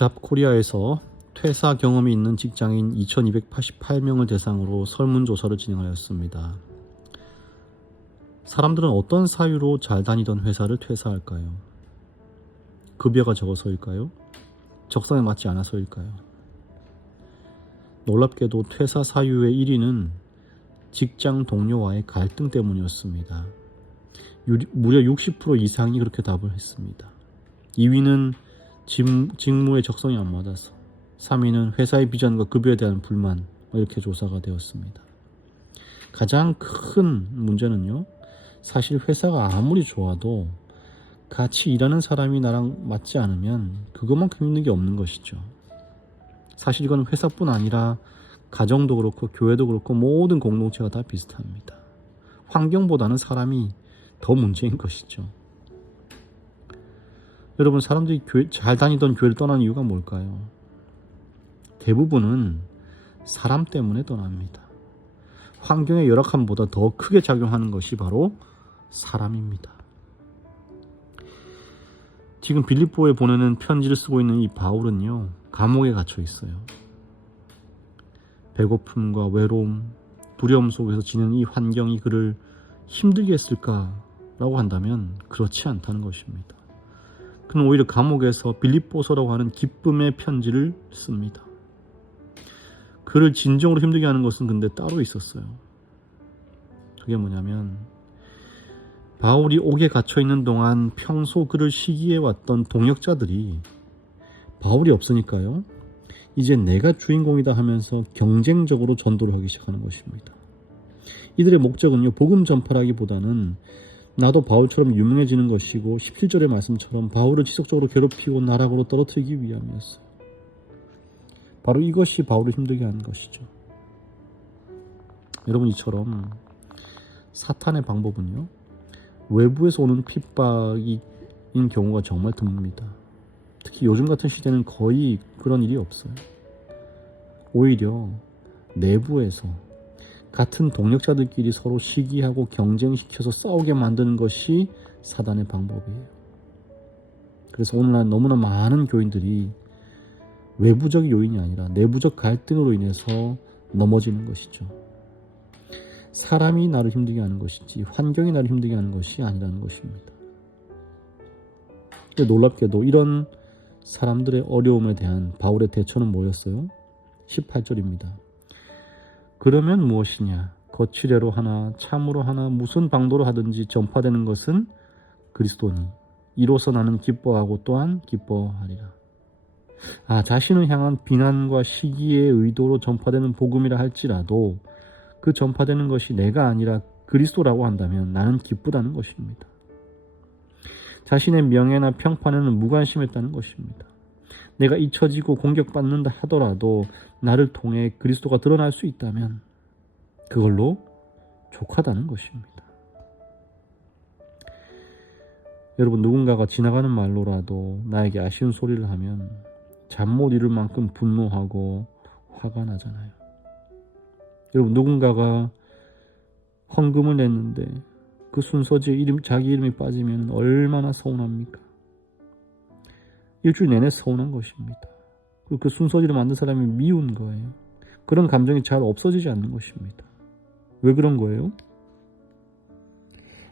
잡코리아에서 퇴사 경험이 있는 직장인 2288명을 대상으로 설문조사를 진행하였습니다. 사람들은 어떤 사유로 잘 다니던 회사를 퇴사할까요? 급여가 적어서일까요? 적성에 맞지 않아서일까요? 놀랍게도 퇴사 사유의 1위는 직장 동료와의 갈등 때문이었습니다. 무려 60% 이상이 그렇게 답을 했습니다. 2위는 직무의 적성이 안 맞아서, 3위는 회사의 비전과 급여에 대한 불만, 이렇게 조사가 되었습니다. 가장 큰 문제는요, 사실 회사가 아무리 좋아도 같이 일하는 사람이 나랑 맞지 않으면 그것만큼 힘든 게 없는 것이죠. 사실 이건 회사뿐 아니라 가정도 그렇고 교회도 그렇고 모든 공동체가 다 비슷합니다. 환경보다는 사람이 더 문제인 것이죠. 여러분, 사람들이 잘 다니던 교회를 떠나는 이유가 뭘까요? 대부분은 사람 때문에 떠납니다. 환경의 열악함보다 더 크게 작용하는 것이 바로 사람입니다. 지금 빌립보에 보내는 편지를 쓰고 있는 이 바울은요, 감옥에 갇혀 있어요. 배고픔과 외로움, 두려움 속에서 지내는 이 환경이 그를 힘들게 했을까라고 한다면 그렇지 않다는 것입니다. 그는 오히려 감옥에서 빌립보서라고 하는 기쁨의 편지를 씁니다. 그를 진정으로 힘들게 하는 것은 근데 따로 있었어요. 그게 뭐냐면, 바울이 옥에 갇혀있는 동안 평소 그를 시기해왔던 동역자들이 바울이 없으니까요, 이제 내가 주인공이다 하면서 경쟁적으로 전도를 하기 시작하는 것입니다. 이들의 목적은요, 복음 전파라기보다는 나도 바울처럼 유명해지는 것이고 17절의 말씀처럼 바울을 지속적으로 괴롭히고 나락으로 떨어뜨리기 위함이었어요. 바로 이것이 바울을 힘들게 하는 것이죠. 여러분, 이처럼 사탄의 방법은요, 외부에서 오는 핍박인 경우가 정말 드뭅니다. 특히 요즘 같은 시대는 거의 그런 일이 없어요. 오히려 내부에서 같은 동력자들끼리 서로 시기하고 경쟁시켜서 싸우게 만드는 것이 사단의 방법이에요. 그래서 오늘날 너무나 많은 교인들이 외부적 요인이 아니라 내부적 갈등으로 인해서 넘어지는 것이죠. 사람이 나를 힘들게 하는 것이지 환경이 나를 힘들게 하는 것이 아니라는 것입니다. 놀랍게도 이런 사람들의 어려움에 대한 바울의 대처는 뭐였어요? 18절입니다. 그러면 무엇이냐? 거칠애로 하나 참으로 하나 무슨 방도로 하든지 전파되는 것은 그리스도니 이로써 나는 기뻐하고 또한 기뻐하리라. 자신을 향한 비난과 시기의 의도로 전파되는 복음이라 할지라도 그 전파되는 것이 내가 아니라 그리스도라고 한다면 나는 기쁘다는 것입니다. 자신의 명예나 평판에는 무관심했다는 것입니다. 내가 잊혀지고 공격받는다 하더라도 나를 통해 그리스도가 드러날 수 있다면 그걸로 족하다는 것입니다. 여러분, 누군가가 지나가는 말로라도 나에게 아쉬운 소리를 하면 잠 못 이룰 만큼 분노하고 화가 나잖아요. 여러분, 누군가가 헌금을 냈는데 그 순서지에 자기 이름이 빠지면 얼마나 서운합니까? 일주일 내내 서운한 것입니다. 그리고 그 순서지를 만든 사람이 미운 거예요. 그런 감정이 잘 없어지지 않는 것입니다. 왜 그런 거예요?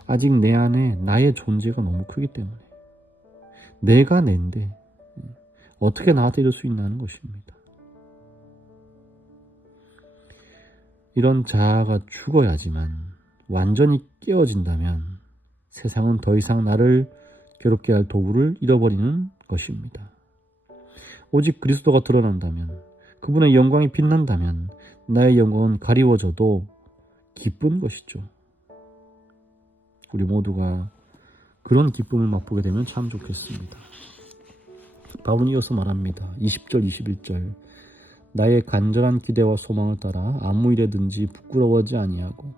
아직 내 안에 나의 존재가 너무 크기 때문에. 내가 낸데 어떻게 나한테 이럴 수 있나는 것입니다. 이런 자아가 죽어야지만, 완전히 깨어진다면 세상은 더 이상 나를 괴롭게 할 도구를 잃어버리는 것입니다. 오직 그리스도가 드러난다면, 그분의 영광이 빛난다면 나의 영광은 가리워져도 기쁜 것이죠. 우리 모두가 그런 기쁨을 맛보게 되면 참 좋겠습니다. 바울은 이어서 말합니다. 20절 21절 나의 간절한 기대와 소망을 따라 아무 일에든지 부끄러워하지 아니하고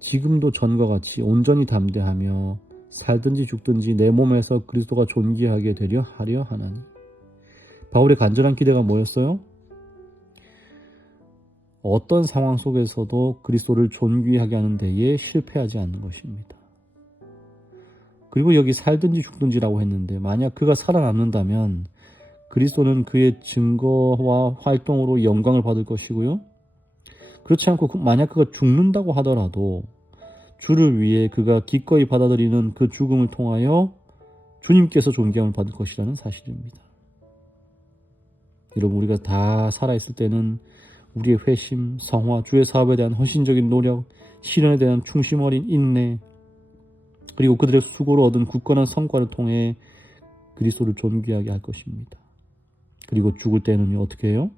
지금도 전과 같이 온전히 담대하며 살든지 죽든지 내 몸에서 그리스도가 존귀하게 되려 하려 하나니. 바울의 간절한 기대가 뭐였어요? 어떤 상황 속에서도 그리스도를 존귀하게 하는 데에 실패하지 않는 것입니다. 그리고 여기 살든지 죽든지라고 했는데, 만약 그가 살아남는다면 그리스도는 그의 증거와 활동으로 영광을 받을 것이고요. 그렇지 않고 만약 그가 죽는다고 하더라도 주를 위해 그가 기꺼이 받아들이는 그 죽음을 통하여 주님께서 존경을 받을 것이라는 사실입니다. 여러분, 우리가 다 살아있을 때는 우리의 회심, 성화, 주의 사업에 대한 헌신적인 노력, 실현에 대한 충심 어린 인내, 그리고 그들의 수고로 얻은 굳건한 성과를 통해 그리스도를 존귀하게 할 것입니다. 그리고 죽을 때는 어떻게 해요?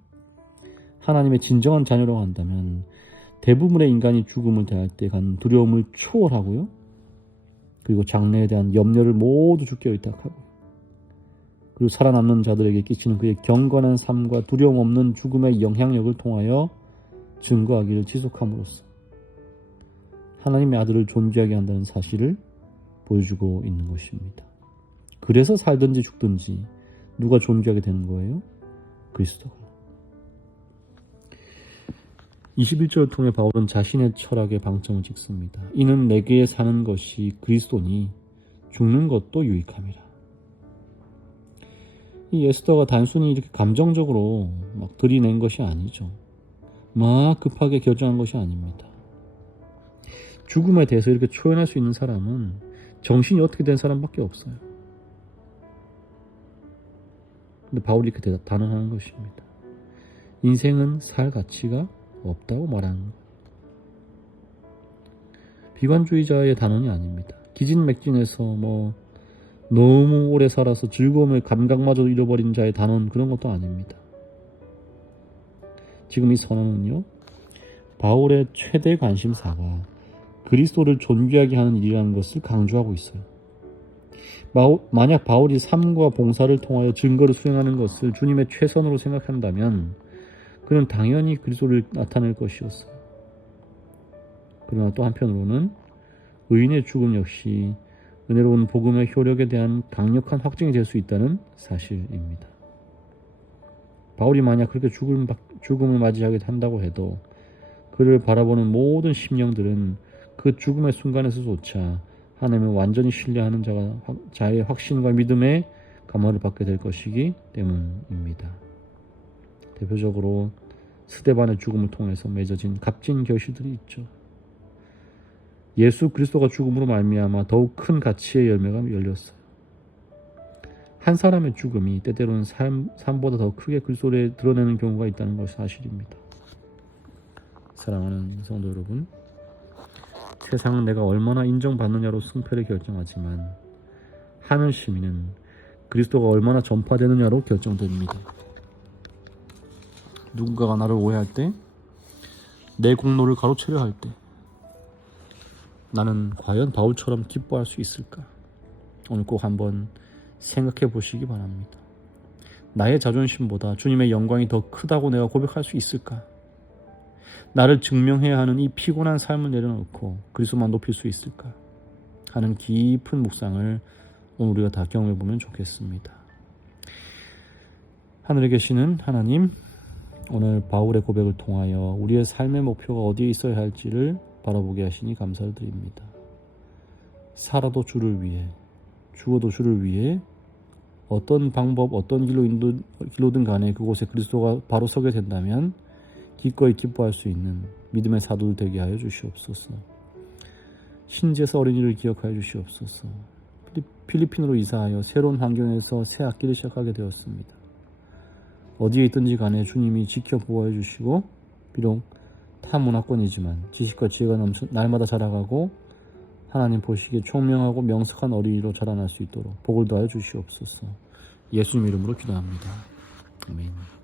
하나님의 진정한 자녀라고 한다면 대부분의 인간이 죽음을 대할 때 갖는 두려움을 초월하고요. 그리고 장래에 대한 염려를 모두 주께 의탁하고, 그리고 살아남는 자들에게 끼치는 그의 경건한 삶과 두려움 없는 죽음의 영향력을 통하여 증거하기를 지속함으로써 하나님의 아들을 존귀하게 한다는 사실을 보여주고 있는 것입니다. 그래서 살든지 죽든지 누가 존귀하게 되는 거예요? 그리스도가. 21절을 통해 바울은 자신의 철학에 방점을 찍습니다. 이는 내게 사는 것이 그리스도니 죽는 것도 유익함이라. 이 에스더가 단순히 이렇게 감정적으로 막 들이낸 것이 아니죠. 막 급하게 결정한 것이 아닙니다. 죽음에 대해서 이렇게 초연할 수 있는 사람은 정신이 어떻게 된 사람밖에 없어요. 근데 바울이 이렇게 단언하는 것입니다. 인생은 살 가치가 없다고 말하는 것. 비관주의자의 단언이 아닙니다. 기진맥진해서 너무 오래 살아서 즐거움의 감각마저 잃어버린 자의 단언, 그런 것도 아닙니다. 지금 이 선언은요, 바울의 최대 관심사가 그리스도를 존귀하게 하는 일이라는 것을 강조하고 있어요. 만약 바울이 삶과 봉사를 통하여 증거를 수행하는 것을 주님의 최선으로 생각한다면 그는 당연히 그리스도를 나타낼 것이었어요. 그러나 또 한편으로는 의인의 죽음 역시 은혜로운 복음의 효력에 대한 강력한 확증이 될 수 있다는 사실입니다. 바울이 만약 그렇게 죽음을 맞이하게 한다고 해도 그를 바라보는 모든 심령들은 그 죽음의 순간에서조차 하나님을 완전히 신뢰하는 자의 확신과 믿음의 감화를 받게 될 것이기 때문입니다. 대표적으로 스데반의 죽음을 통해서 맺어진 값진 결실들이 있죠. 예수 그리스도가 죽음으로 말미암아 더욱 큰 가치의 열매가 열렸어요. 한 사람의 죽음이 때때로는 삶보다 더 크게 그리스도를 드러내는 경우가 있다는 것이 사실입니다. 사랑하는 성도 여러분, 세상은 내가 얼마나 인정받느냐로 승패를 결정하지만 하늘 시민은 그리스도가 얼마나 전파되느냐로 결정됩니다. 누군가가 나를 오해할 때, 내 공로를 가로채려 할 때 나는 과연 바울처럼 기뻐할 수 있을까? 오늘 꼭 한번 생각해 보시기 바랍니다. 나의 자존심보다 주님의 영광이 더 크다고 내가 고백할 수 있을까? 나를 증명해야 하는 이 피곤한 삶을 내려놓고 그리스도만 높일 수 있을까? 하는 깊은 묵상을 오늘 우리가 다 경험해 보면 좋겠습니다. 하늘에 계시는 하나님, 오늘 바울의 고백을 통하여 우리의 삶의 목표가 어디에 있어야 할지를 바라보게 하시니 감사를 드립니다. 살아도 주를 위해, 죽어도 주를 위해 어떤 방법, 어떤 길로든 간에 그곳에 그리스도가 바로 서게 된다면 기꺼이 기뻐할 수 있는 믿음의 사도들 되게 하여 주시옵소서. 신제사 어린이를 기억하여 주시옵소서. 필리핀으로 이사하여 새로운 환경에서 새 학기를 시작하게 되었습니다. 어디에 있든지 간에 주님이 지켜 보호해 주시고, 비록 타 문화권이지만 지식과 지혜가 날마다 자라가고 하나님 보시기에 총명하고 명석한 어린이로 자라날 수 있도록 복을 더하여 주시옵소서. 예수님 이름으로 기도합니다. 아멘.